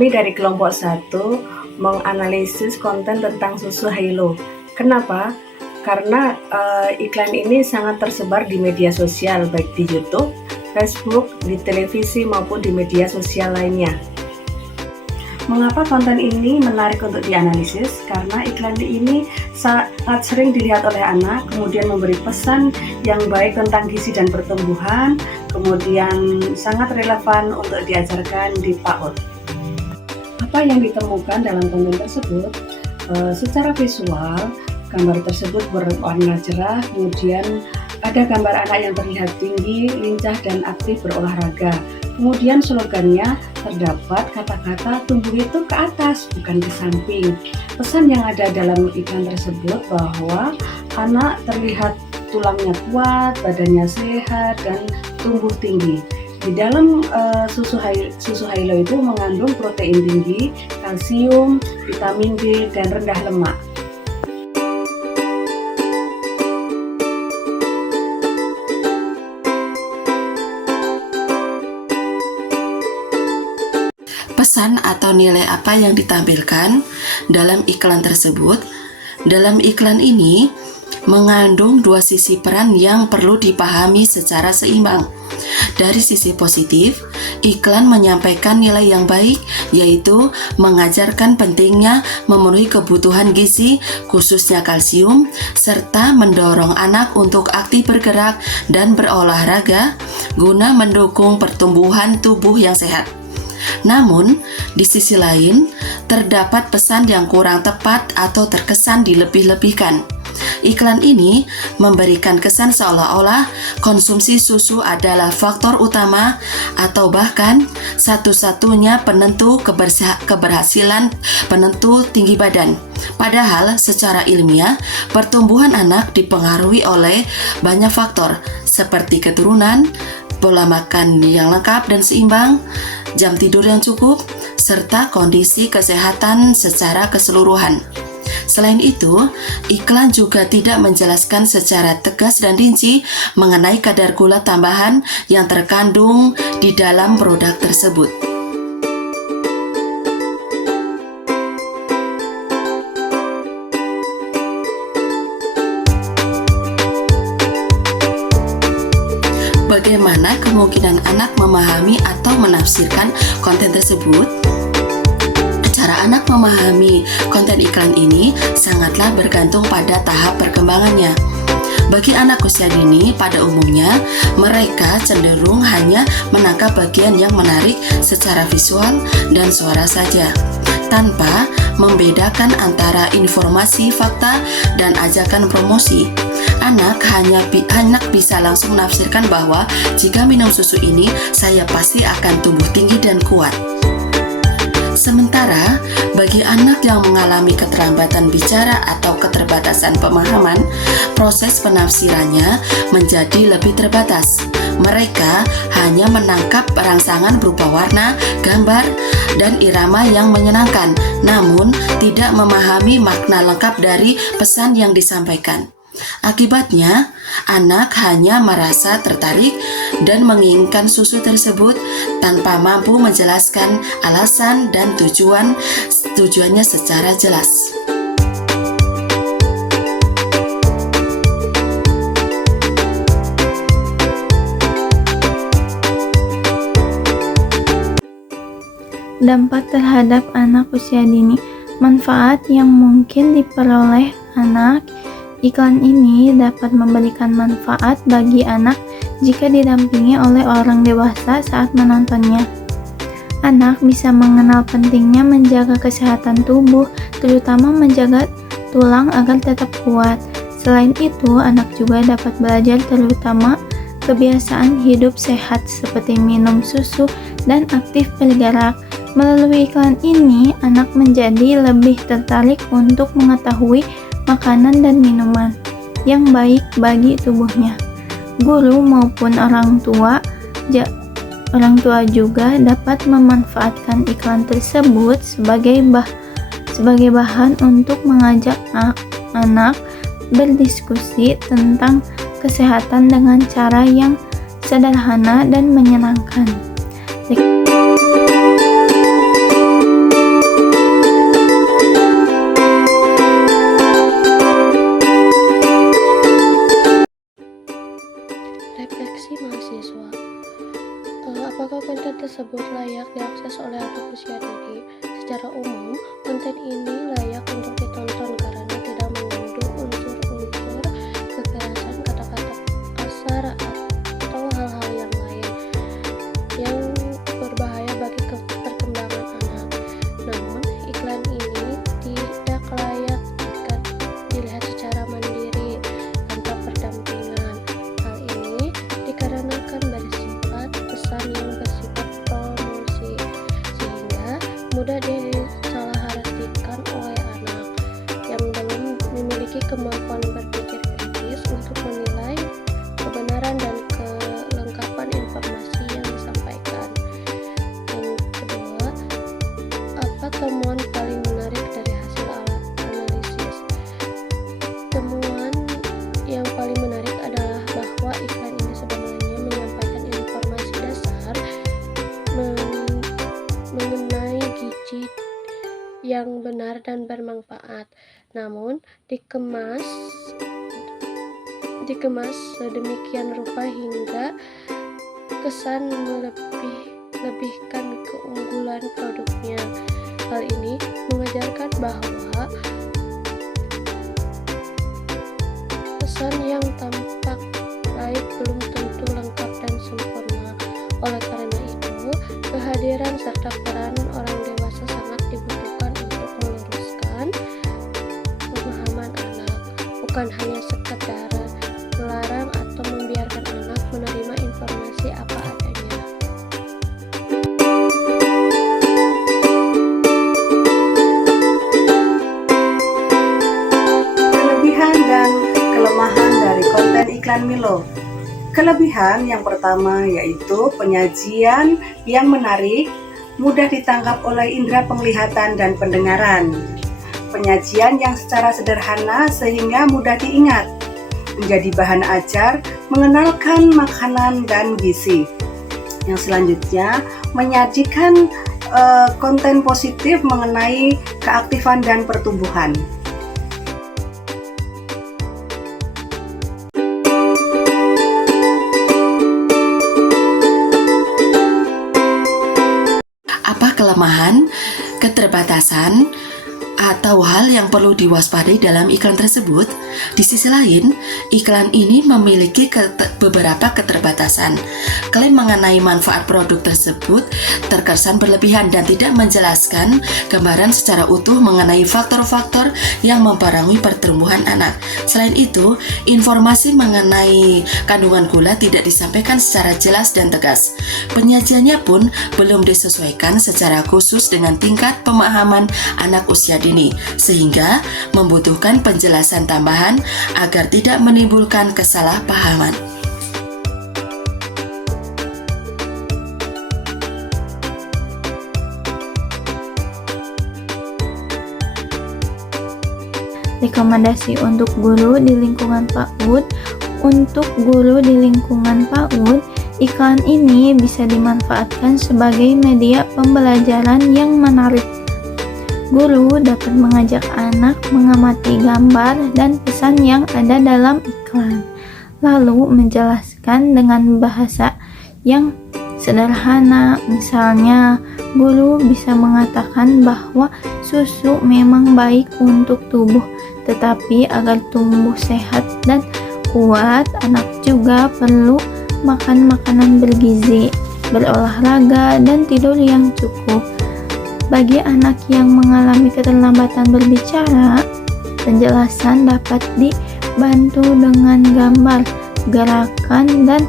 Kami dari kelompok 1 menganalisis konten tentang susu Hilo. Kenapa? Karena iklan ini sangat tersebar di media sosial, baik di YouTube, Facebook, di televisi maupun di media sosial lainnya. Mengapa konten ini menarik untuk dianalisis? Karena iklan ini sangat sering dilihat oleh anak, kemudian memberi pesan yang baik tentang gizi dan pertumbuhan, kemudian sangat relevan untuk diajarkan di PAUD. Apa yang ditemukan dalam konten tersebut? Secara visual, gambar tersebut berwarna cerah, kemudian ada gambar anak yang terlihat tinggi, lincah, dan aktif berolahraga. Kemudian slogannya terdapat kata-kata tumbuh itu ke atas, bukan ke samping. Pesan yang ada dalam iklan tersebut bahwa anak terlihat tulangnya kuat, badannya sehat, dan tumbuh tinggi. Di dalam susu Hilo itu mengandung protein tinggi, kalsium, vitamin B, dan rendah lemak. Pesan atau nilai apa yang ditampilkan dalam iklan tersebut? Dalam iklan ini mengandung dua sisi peran yang perlu dipahami secara seimbang. Dari sisi positif, iklan menyampaikan nilai yang baik, yaitu mengajarkan pentingnya memenuhi kebutuhan gizi, khususnya kalsium, serta mendorong anak untuk aktif bergerak dan berolahraga guna mendukung pertumbuhan tubuh yang sehat. Namun, di sisi lain, terdapat pesan yang kurang tepat atau terkesan dilebih-lebihkan. Iklan ini memberikan kesan seolah-olah konsumsi susu adalah faktor utama atau bahkan satu-satunya penentu keberhasilan penentu tinggi badan. Padahal secara ilmiah, pertumbuhan anak dipengaruhi oleh banyak faktor seperti keturunan, pola makan yang lengkap dan seimbang, jam tidur yang cukup, serta kondisi kesehatan secara keseluruhan. Selain itu, iklan juga tidak menjelaskan secara tegas dan rinci mengenai kadar gula tambahan yang terkandung di dalam produk tersebut. Bagaimana kemungkinan anak memahami atau menafsirkan konten tersebut? Cara anak memahami konten iklan ini sangatlah bergantung pada tahap perkembangannya. Bagi anak usia dini, pada umumnya mereka cenderung hanya menangkap bagian yang menarik secara visual dan suara saja, tanpa membedakan antara informasi, fakta, dan ajakan promosi. Anak bisa langsung menafsirkan bahwa jika minum susu ini, saya pasti akan tumbuh tinggi dan kuat. Sementara, bagi anak yang mengalami keterlambatan bicara atau keterbatasan pemahaman, proses penafsirannya menjadi lebih terbatas. Mereka hanya menangkap rangsangan berupa warna, gambar, dan irama yang menyenangkan, namun tidak memahami makna lengkap dari pesan yang disampaikan. Akibatnya, anak hanya merasa tertarik dan menginginkan susu tersebut tanpa mampu menjelaskan alasan dan tujuannya secara jelas. Dampak terhadap anak usia dini. Manfaat yang mungkin diperoleh anak. Iklan ini dapat memberikan manfaat bagi anak jika didampingi oleh orang dewasa saat menontonnya. Anak bisa mengenal pentingnya menjaga kesehatan tubuh, terutama menjaga tulang agar tetap kuat. Selain itu, anak juga dapat belajar terutama kebiasaan hidup sehat seperti minum susu dan aktif bergerak. Melalui iklan ini, anak menjadi lebih tertarik untuk mengetahui makanan dan minuman yang baik bagi tubuhnya. Guru maupun orang tua juga dapat memanfaatkan iklan tersebut sebagai bahan untuk mengajak anak berdiskusi tentang kesehatan dengan cara yang sederhana dan menyenangkan. umum, konten ini layak untuk ditonton karena tidak mengandung unsur-unsur kekerasan, kata-kata kasar, atau hal-hal yang lain yang berbahaya bagi perkembangan anak. Namun, iklan ini tidak layak jika dilihat secara mandiri tanpa pendampingan. Hal ini dikarenakan bersifat pesan yang bersifat promosi, sehingga mudah disalahartikan oleh anak yang belum memiliki kemampuan berpikir kritis untuk menilai kebenaran dan kelengkapan informasi yang disampaikan. Yang kedua, apa temuan paling menarik dari hasil analisis? Temuan yang paling menarik adalah bahwa iklan ini sebenarnya menyampaikan informasi dasar mengenai gizi yang benar dan bermanfaat, namun dikemas sedemikian rupa hingga kesan melebihkan keunggulan produknya. Hal ini mengajarkan bahwa pesan yang tampak baik belum tentu lengkap dan sempurna. Oleh karena itu, kehadiran serta peran orang dewasa sangat dibutuhkan untuk meluruskan pemahaman anak, bukan hanya sekedar melarang atau membiarkan anak menerima informasi apa adanya. Kelebihan dan kelemahan dari konten iklan Milo. Kelebihan yang pertama yaitu penyajian yang menarik, mudah ditangkap oleh indera penglihatan dan pendengaran. Penyajian yang secara sederhana sehingga mudah diingat, menjadi bahan ajar mengenalkan makanan dan gizi. Yang selanjutnya, menyajikan konten positif mengenai keaktifan dan pertumbuhan. Apa kelemahan, keterbatasan, atau hal yang perlu diwaspadai dalam iklan tersebut? Di sisi lain, iklan ini memiliki beberapa keterbatasan. Klaim mengenai manfaat produk tersebut terkesan berlebihan dan tidak menjelaskan gambaran secara utuh mengenai faktor-faktor yang mempengaruhi pertumbuhan anak. Selain itu, informasi mengenai kandungan gula tidak disampaikan secara jelas dan tegas. Penyajiannya pun belum disesuaikan secara khusus dengan tingkat pemahaman anak usia dini, sehingga membutuhkan penjelasan tambahan agar tidak menimbulkan kesalahpahaman. Rekomendasi untuk guru di lingkungan PAUD. Untuk guru di lingkungan PAUD, iklan ini bisa dimanfaatkan sebagai media pembelajaran yang menarik. Guru dapat mengajak anak mengamati gambar dan pesan yang ada dalam iklan, lalu menjelaskan dengan bahasa yang sederhana. Misalnya, guru bisa mengatakan bahwa susu memang baik untuk tubuh, tetapi agar tumbuh sehat dan kuat, anak juga perlu makan makanan bergizi, berolahraga, dan tidur yang cukup. Bagi anak yang mengalami keterlambatan berbicara, penjelasan dapat dibantu dengan gambar, gerakan, dan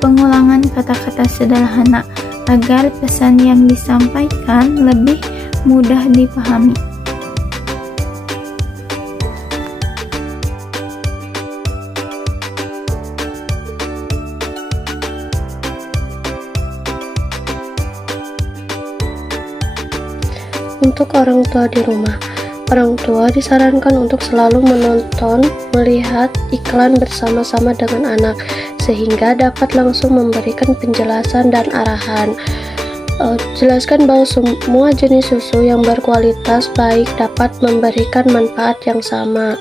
pengulangan kata-kata sederhana agar pesan yang disampaikan lebih mudah dipahami. Untuk orang tua di rumah, orang tua disarankan untuk selalu melihat iklan bersama-sama dengan anak, sehingga dapat langsung memberikan penjelasan dan arahan. Jelaskan bahwa semua jenis susu yang berkualitas baik dapat memberikan manfaat yang sama,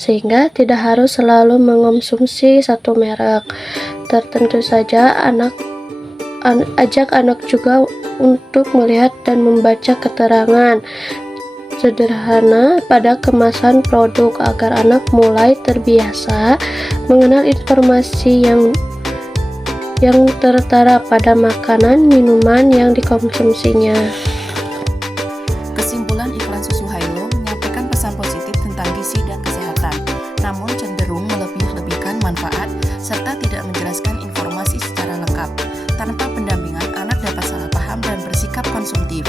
sehingga tidak harus selalu mengonsumsi satu merek tertentu saja. ajak anak juga untuk melihat dan membaca keterangan sederhana pada kemasan produk agar anak mulai terbiasa mengenal informasi yang tertera pada makanan, minuman yang dikonsumsinya. Kesimpulan iklan susu Hailo menyampaikan pesan positif tentang gizi dan kesehatan, namun cenderung melebih-lebihkan manfaat serta tidak menjelaskan informasi secara lengkap. Tanpa pendampingan, anak dapat salah paham dan bersikap konsumtif.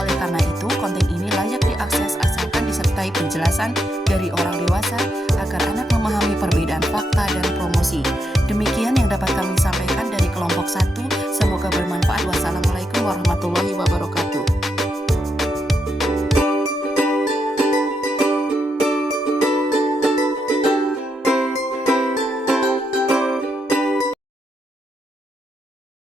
Oleh karena itu, konten ini layak diakses asalkan disertai penjelasan